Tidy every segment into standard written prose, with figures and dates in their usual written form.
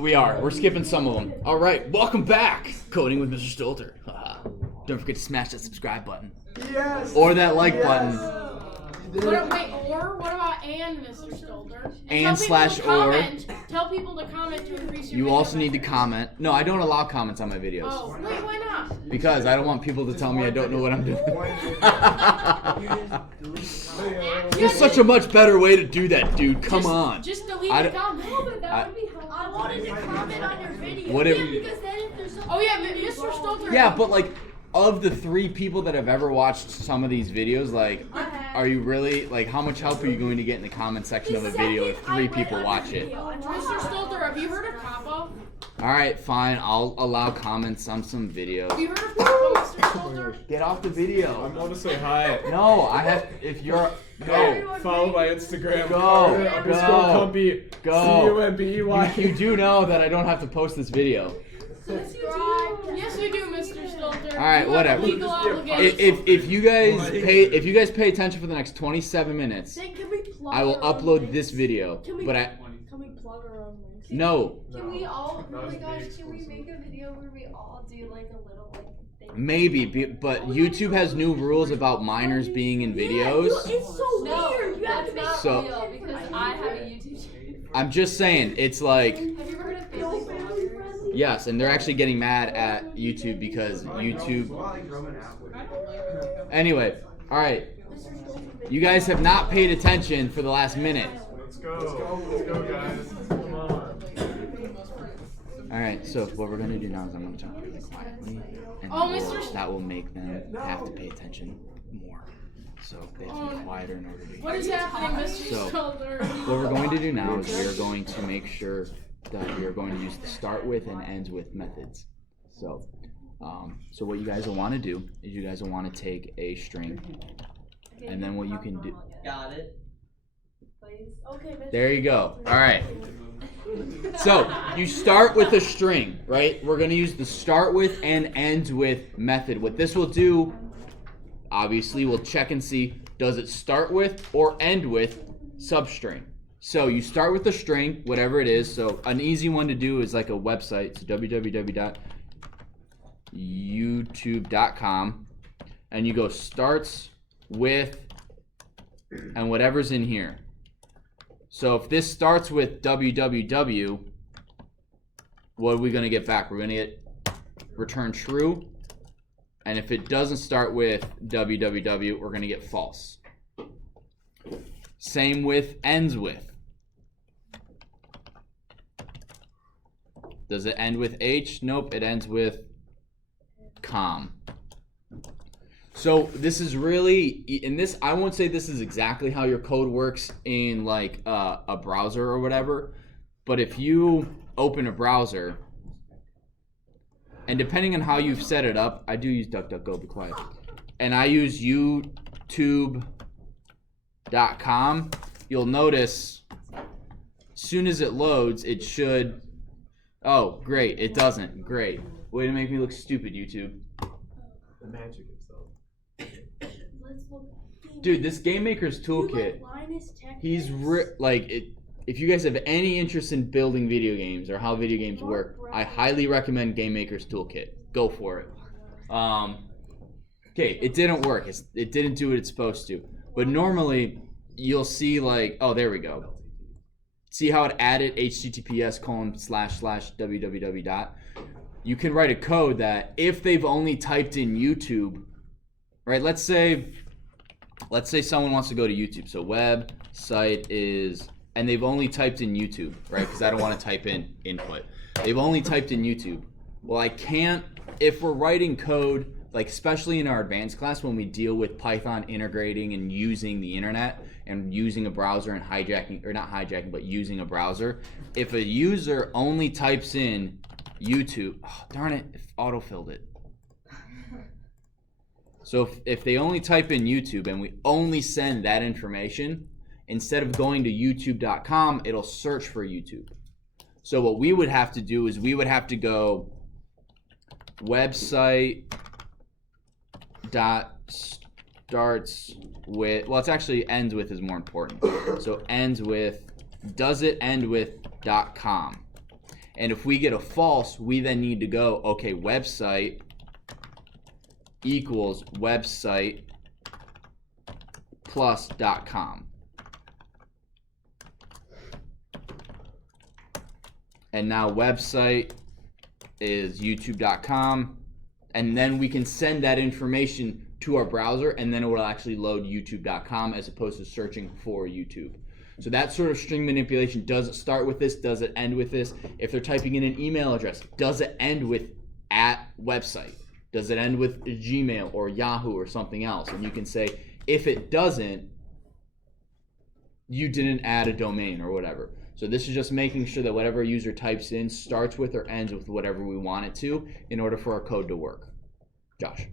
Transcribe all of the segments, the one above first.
We are. We're skipping some of them. All right, welcome back. Coding with Mr. Stolter. Don't forget to smash that subscribe button. Yes. Or that like button. What about and Mr. Stolter? And slash or. Tell people to comment to increase your You video also need to metrics. comment. No, I don't allow comments on my videos. Oh, wait, why not? Because I don't want people to tell me I don't know what I'm doing. There's such a much better way to do that, dude. Come on. Just delete I the don't- comment. No, but that would be helpful. I wanted to comment on your video. What if- because then if there's something... Oh, yeah, Mr. Stolter. Yeah, but like, of the 3 people that have ever watched some of these videos, like, are you really, like, how much help are you going to get in the comment section of a video if 3 people watch it? Mr. Stolter, have you heard of Capo? Alright, fine, I'll allow comments on some videos. Have you heard of Capo, Mr. Stolter? Get off the video. I want to say hi. No, I have, if you're, go. Follow my Instagram. Go. Carter_Cumpy. Go. CUMBEY. You do know that I don't have to post this video. Yes, you do, Mr. Stolter. All right, You have whatever. legal obligations. If you guys pay attention for the next 27 minutes, Then can we plug I will our own upload links? this video. Can we, But can we plug our own links? no, Can we all, oh my gosh, can we make a video where we all do like a little like thing? maybe, but YouTube has new rules about minors being in videos. Yeah, it's so weird. You have to make So- real because I have a YouTube channel. I'm just saying, it's like, Have you ever heard of family friendly? yes, and they're actually getting mad at YouTube because YouTube. Anyway, all right, you guys have not paid attention for the last minute. Let's go. Let's go, guys. Come on. All right, so what we're gonna do now is I'm gonna talk really quietly, and Oh, Mr. that will make them have to pay attention more. So they have to be quieter in order to. What is happening, Mr. So- Stolter? What we're going to do now is we are going to make sure that we are going to use the start with and ends with methods. So, so what you guys will want to do is you guys will want to take a string, and then what you can do. Got it. Okay, Mr. There you go. All right. So you start with a string, right? We're going to use the start with and ends with method. What this will do, obviously, we'll check and see, does it start with or end with substring? So you start with the string, whatever it is. So an easy one to do is like a website. So www.youtube.com, and you go starts with and whatever's in here. So if this starts with www, what are we going to get back? We're going to get return true. And if it doesn't start with www, we're going to get false. Same with ends with. Does it end with H? Nope, it ends with com. So this is really, in this, I won't say this is exactly how your code works in like a browser or whatever, but if you open a browser, and depending on how you've set it up, I do use DuckDuckGo, be quiet, and I use youtube.com, you'll notice as soon as it loads, it should, oh, great, it doesn't, great. Way to make me look stupid, YouTube. The magic itself. Let's look. Dude, this Game Maker's Toolkit, he's if you guys have any interest in building video games or how video games work, I highly recommend Game Maker's Toolkit. Go for it. Okay, it didn't work. It didn't do what it's supposed to. But normally, you'll see like, oh, there we go. See how it added https://www. You can write a code that if they've only typed in YouTube, right? Let's say someone wants to go to YouTube. So website is, and they've only typed in YouTube, right? Because I don't want to type in input. They've only typed in YouTube. Well, I can't, if we're writing code, like especially in our advanced class when we deal with Python integrating and using the internet and using a browser and hijacking, or not hijacking, but using a browser. If a user only types in YouTube, oh, darn it, it autofilled it. So if they only type in YouTube and we only send that information, instead of going to youtube.com, it'll search for YouTube. So what we would have to do is we would have to go website dot starts with, well, it's actually ends with is more important. So ends with, does it end with .com? And if we get a false, we then need to go, okay, website equals website plus.com. And now website is youtube.com. And then we can send that information to our browser, and then it will actually load youtube.com as opposed to searching for YouTube. So that sort of string manipulation, does it start with this? Does it end with this? If they're typing in an email address, does it end with @website? Does it end with Gmail or Yahoo or something else? And you can say, if it doesn't, you didn't add a domain or whatever. So this is just making sure that whatever a user types in starts with or ends with whatever we want it to in order for our code to work. Josh.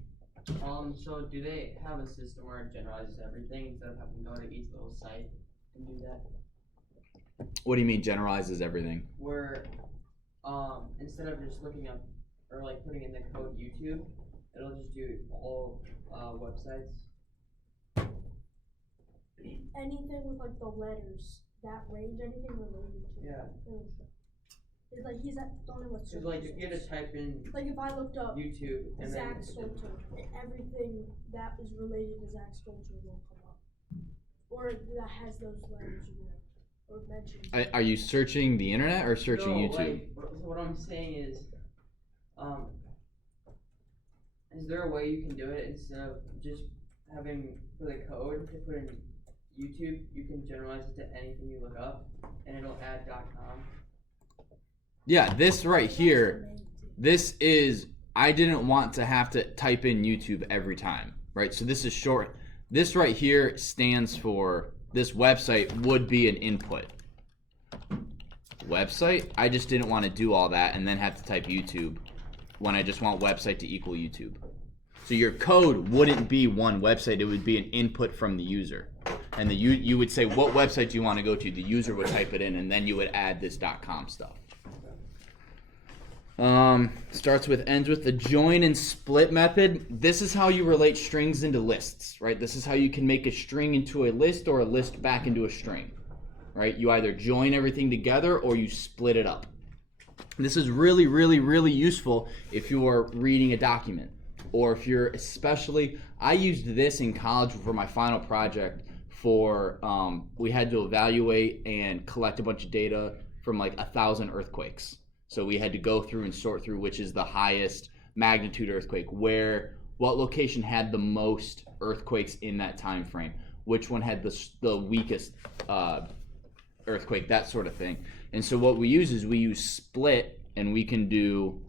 So do they have a system where it generalizes everything instead of having to go to each little site and do that? What do you mean generalizes everything? Where, instead of just looking up or like putting in the code YouTube, it'll just do all websites. Anything with like the letters, that range, anything related to Yeah. It's like he's at don't know what. So like if you had to type in like if I looked up YouTube and Zach then Stolter, everything that is related to Zach Stolter will come up, or that has those letters or mentioned. Are you searching the internet or searching no, YouTube? Like, what I'm saying is there a way you can do it instead of just having for the code to put in YouTube? You can generalize it to anything you look up, and it'll add .com. Yeah, this right here, this is, I didn't want to have to type in YouTube every time, right? So this is short. This right here stands for, this website would be an input. Website, I just didn't want to do all that and then have to type YouTube when I just want website to equal YouTube. So your code wouldn't be one website, it would be an input from the user. And you would say, what website do you want to go to? The user would type it in and then you would add this .com stuff. Starts with, ends with. The join and split method. This is how you relate strings into lists, right? This is how you can make a string into a list or a list back into a string, right? You either join everything together or you split it up. This is really, really, really useful if you are reading a document, or if you're especially, I used this in college for my final project for, we had to evaluate and collect a bunch of data from like 1,000 earthquakes. So we had to go through and sort through which is the highest magnitude earthquake, what location had the most earthquakes in that time frame, which one had the weakest earthquake, that sort of thing. And so what we use is we use split, and we can do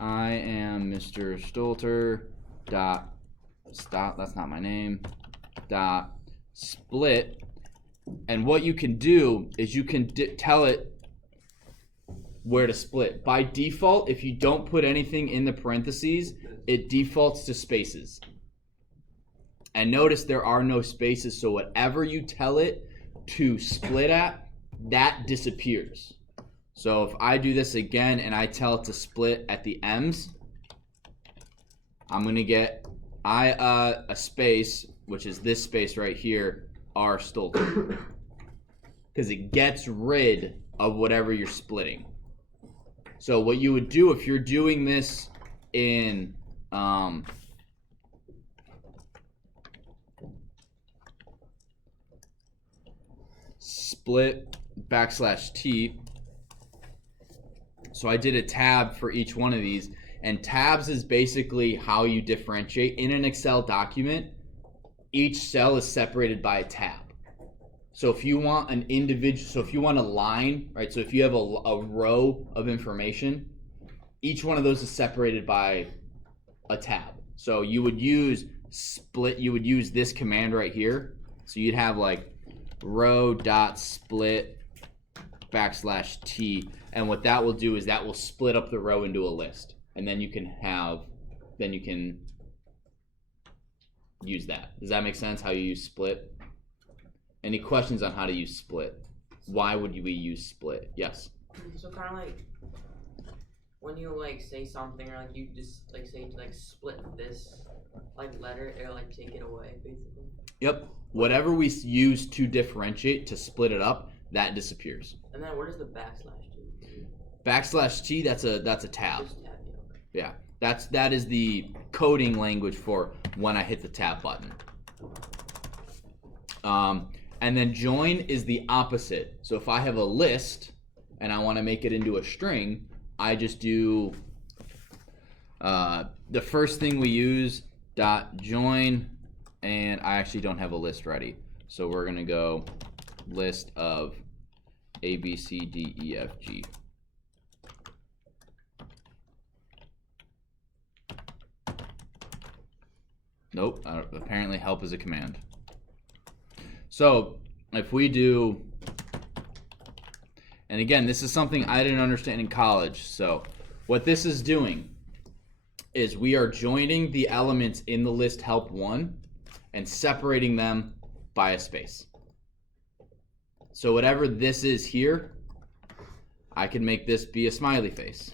I am Mr. Stolter dot stop, that's not my name, dot split. And what you can do is you can tell it where to split. By default, if you don't put anything in the parentheses, it defaults to spaces. And notice there are no spaces, so whatever you tell it to split at, that disappears. So if I do this again and I tell it to split at the M's, I'm gonna get a space, which is this space right here, R Stolter. Because it gets rid of whatever you're splitting. So what you would do if you're doing this in split \T. So I did a tab for each one of these, and tabs is basically how you differentiate. In an Excel document, each cell is separated by a tab. So if you want an individual, so if you want a line, right? So if you have a row of information, each one of those is separated by a tab. So you would use split, you would use this command right here. So you'd have like row.split \T, and what that will do is that will split up the row into a list, and then you can use that. Does that make sense? How you use split? Any questions on how to use split? Why would we use split? Yes. So kind of like when you like say something, or like you just like say to like split this like letter, it'll like take it away basically. Yep. Whatever we use to differentiate, to split it up, that disappears. And then what does the backslash do? \T, that's a tab. Just tab, Yeah, that is the coding language for when I hit the tab button. And then join is the opposite. So if I have a list and I want to make it into a string, I just do the first thing we use dot join, and I actually don't have a list ready. So we're gonna go list of A, B, C, D, E, F, G. Nope, apparently help is a command. So if we do, and again, this is something I didn't understand in college. So what this is doing is we are joining the elements in the list help 1 and separating them by a space. So whatever this is here, I can make this be a smiley face.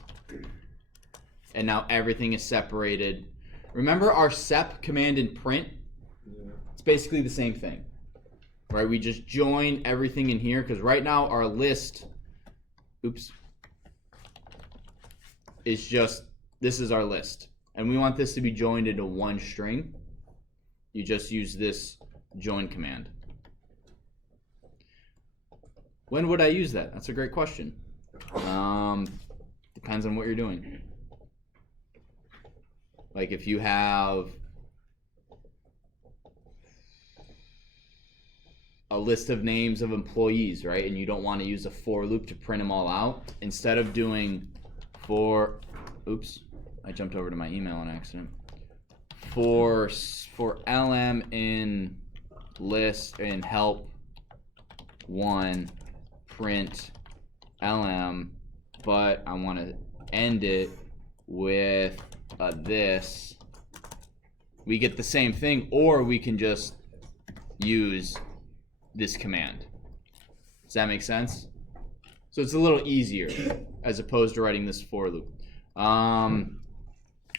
And now everything is separated. Remember our sep command in print? Yeah. It's basically the same thing. Right? We just join everything in here because right now our list, is just, this is our list. And we want this to be joined into one string. You just use this join command. When would I use that? That's a great question. Depends on what you're doing. Like if you have a list of names of employees, right? And you don't want to use a for loop to print them all out. Instead of doing for, I jumped over to my email on accident. For LM in list in help 1 print LM, but I want to end it with this. We get the same thing, or we can just use this command. Does that make sense? So it's a little easier as opposed to writing this for loop.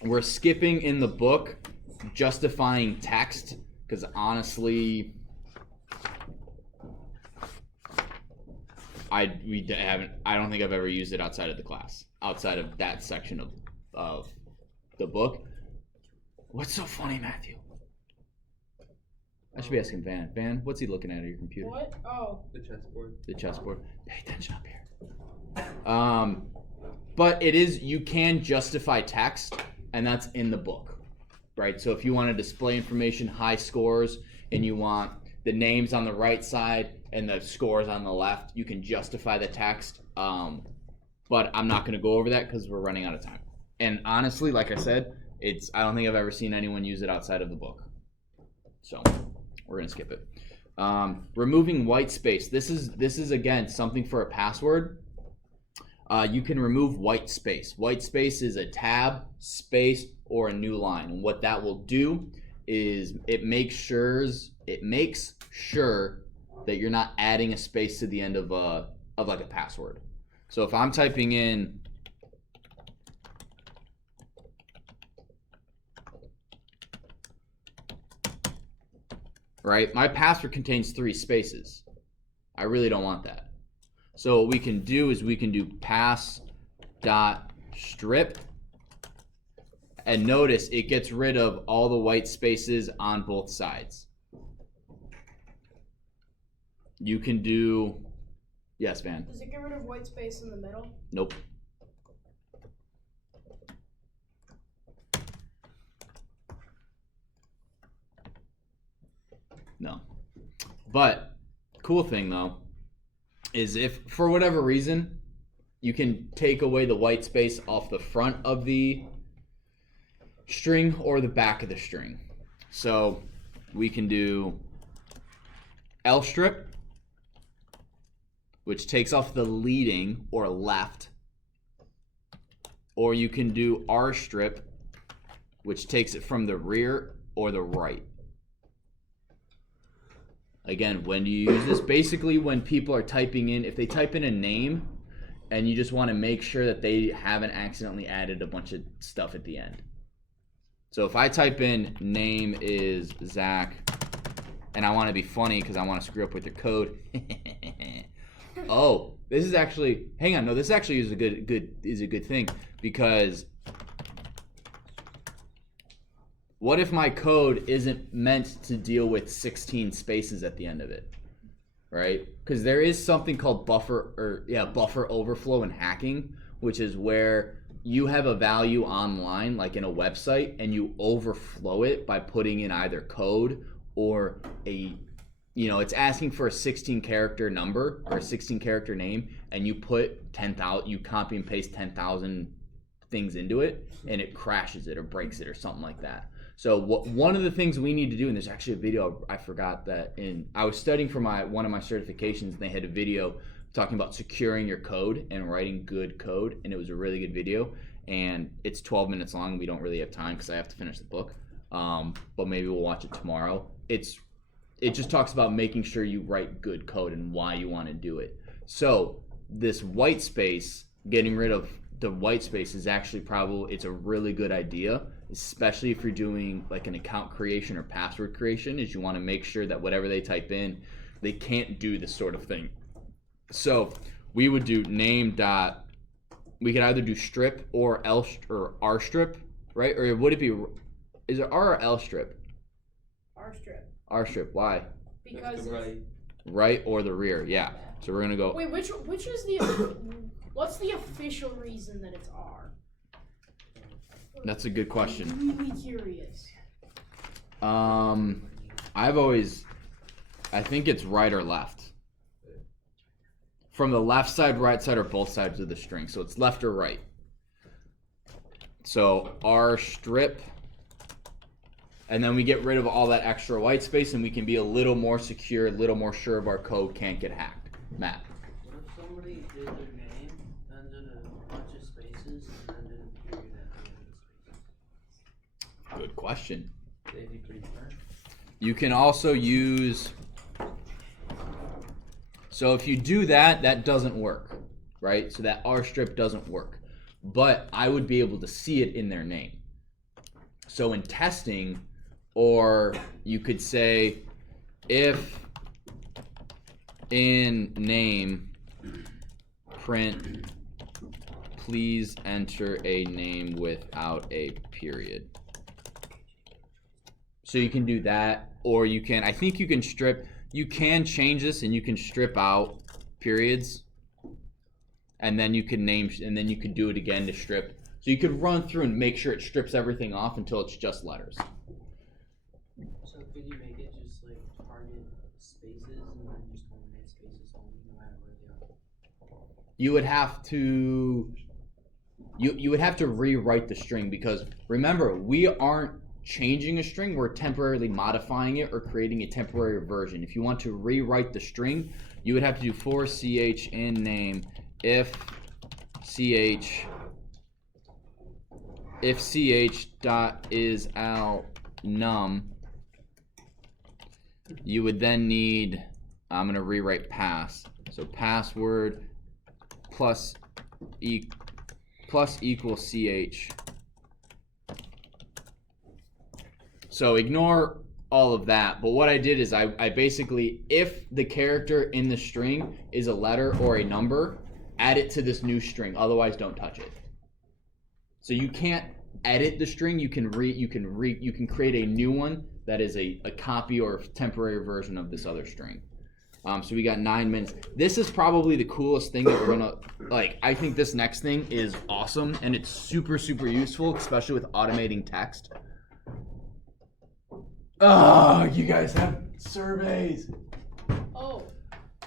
We're skipping in the book justifying text because honestly, I don't think I've ever used it outside of the class, outside of that section of the book. What's so funny, Matthew? I should be asking Van. Van, what's he looking at your computer? What? Oh. The chessboard. The chessboard. Pay attention up here. But it is, you can justify text, and that's in the book, right? So if you want to display information, high scores, and you want the names on the right side and the scores on the left, you can justify the text. But I'm not going to go over that because we're running out of time. And honestly, like I said, I don't think I've ever seen anyone use it outside of the book. So we're going to skip it. Removing white space. This is again something for a password. You can remove white space. White space is a tab, space, or a new line. And what that will do is it makes sure that you're not adding a space to the end of like a password. So if I'm typing in right, my password contains 3 spaces. I really don't want that. So what we can do is we can do pass.strip, and notice it gets rid of all the white spaces on both sides. You can do, yes, Van. Does it get rid of white space in the middle? Nope. No. But cool thing though is if for whatever reason you can take away the white space off the front of the string or the back of the string. So we can do lstrip, which takes off the leading or left, or you can do rstrip, which takes it from the rear or the right. Again, when do you use this? Basically, when people are typing in, if they type in a name and you just want to make sure that they haven't accidentally added a bunch of stuff at the end. So if I type in name is Zach and I want to be funny because I want to screw up with their code, Oh, this is actually. Hang on, no, this actually is a good thing because what if my code isn't meant to deal with 16 spaces at the end of it, right? Because there is something called buffer overflow in hacking, which is where you have a value online, like in a website, and you overflow it by putting in either code or it's asking for a 16 character number or a 16 character name, and you put 10,000, you copy and paste 10,000 things into it, and it crashes it or breaks it or something like that. So one of the things we need to do, and there's actually a video I forgot that I was studying for one of my certifications, and they had a video talking about securing your code and writing good code, and it was a really good video, and it's 12 minutes long, and we don't really have time because I have to finish the book, but maybe we'll watch it tomorrow. It just talks about making sure you write good code and why you want to do it. So this white space, getting rid of the white space is actually it's a really good idea, especially if you're doing like an account creation or password creation, is you want to make sure that whatever they type in, they can't do this sort of thing. So we would do we could either do strip or R strip, right? Or would it be, is it R or L strip? R strip. R strip, why? Because right or the rear, yeah. So we're gonna go. Wait, which is what's the official reason that it's R? That's a good question. I'm really curious. I think it's right or left. From the left side, right side, or both sides of the string. So it's left or right. So R strip. And then we get rid of all that extra white space, and we can be a little more secure, a little more sure of our code can't get hacked. Matt. What if somebody did their name, then did a bunch of spaces, and then did a period at the end of the spaces? Good question. They'd be pretty fair. You can also use. So if you do that, that doesn't work, right? So that R strip doesn't work. But I would be able to see it in their name. So in testing, or you could say, if in name print, please enter a name without a period. So you can do that, or you can, I think you can change this and you can strip out periods, and then you can do it again to strip. So you could run through and make sure it strips everything off until it's just letters. So could you make it just like target spaces and then just eliminate spaces only no matter where they are? You would have to rewrite the string, because remember, we aren't changing a string, we're temporarily modifying it or creating a temporary version. If you want to rewrite the string, you would have to do for ch in name if ch dot is al num. You would then need, I'm going to rewrite pass. So password plus equals ch. So ignore all of that, but what I did is I basically, if the character in the string is a letter or a number, add it to this new string, otherwise don't touch it. So you can't edit the string, you can create a new one that is a copy or temporary version of this other string. So we got 9 minutes. This is probably the coolest thing that we're gonna, like, I think this next thing is awesome, and it's super, super useful, especially with automating text. Oh, you guys have surveys. Oh.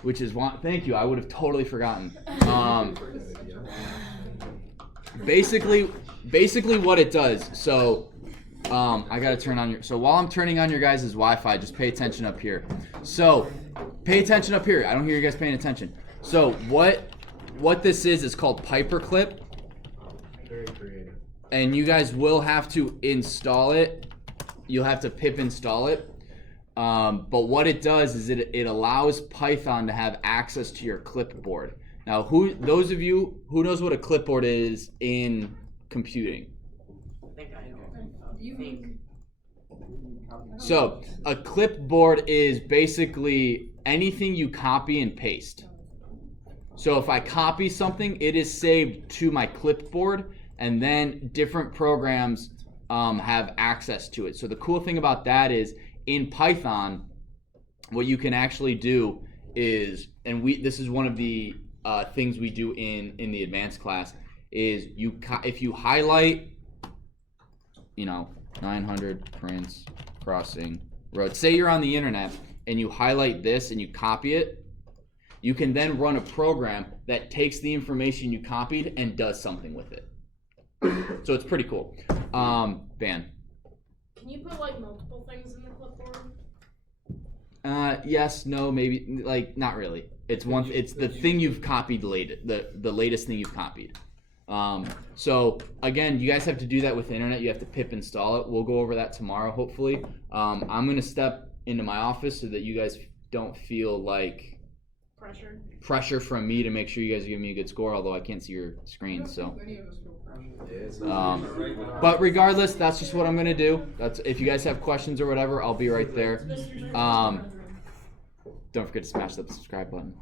Which is one, thank you, I would have totally forgotten. Basically what it does, so I gotta turn on so while I'm turning on your guys' Wi-Fi, just pay attention up here. So pay attention up here. I don't hear you guys paying attention. So what this is called Paperclip. Very creative. And you guys will have to install it. You'll have to pip install it. But what it does is it allows Python to have access to your clipboard. Now, those of you who knows what a clipboard is in computing? I think I know. So a clipboard is basically anything you copy and paste. So if I copy something, it is saved to my clipboard, and then different programs have access to it. So the cool thing about that is in Python, what you can actually do is, and this is one of the things we do in the advanced class, is if you highlight, 900 Prince Crossing Road. Say you're on the internet and you highlight this and you copy it, you can then run a program that takes the information you copied and does something with it. So it's pretty cool. Van. Can you put like multiple things in the clipboard? Yes, no, maybe, like, not really. It's the thing you've copied the latest thing you've copied. So again, you guys have to do that with the internet. You have to pip install it. We'll go over that tomorrow, hopefully. I'm gonna step into my office so that you guys don't feel like pressure from me to make sure you guys are giving me a good score, although I can't see your screen, so. But regardless, that's just what I'm gonna do. If you guys have questions or whatever, I'll be right there. Don't forget to smash that subscribe button.